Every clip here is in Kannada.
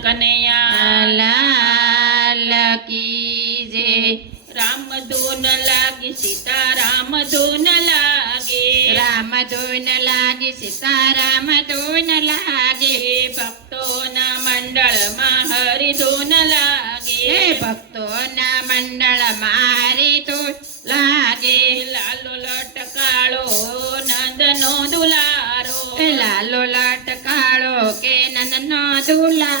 कन्हैया जे राम धोन लागे सीता राम धोन लागे राम धोन लागे सीता राम धोन लागे भक्तों न मंडल हरि धोन लागे भक्तों न मंडल हरि तो लागे लालो लट कालो नंद नो दुलारो लालो लट कालो के नंद नो दुला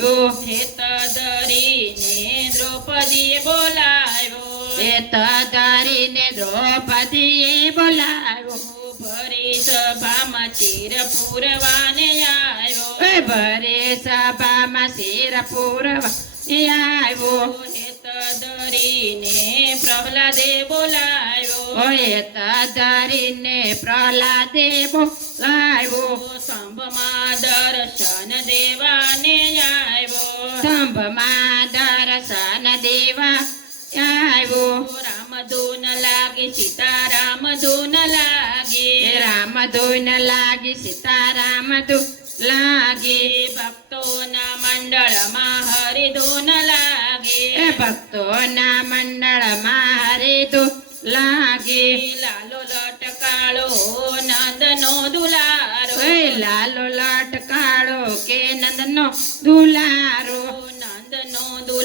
द्रौपदि बोलायो द्रौपदि बोलायो बढी सबिर पुरान सबिर पौरवा आयो ओ त दरी नहलादे बोलायो हेत प्रहलादे बोलायो सम् ಭ ಮಾದ ರೇವಾ ಯಾ ಓ ರಾಮ ದೋನ ಲಾಗಿ ಸೀತಾರಾಮ ದೋನ ಲಾಗೆ ರಾಮ ದೋನ ಸೀತಾರಾಮ ತೋ ಲಗ ಭಕ್ತೋ ನಮ್ ಮ ಹೇ ದೋನ ಲಾಗೆ ಭಕ್ತೋ ನ ಮಂಗಳ ದುಲಾರು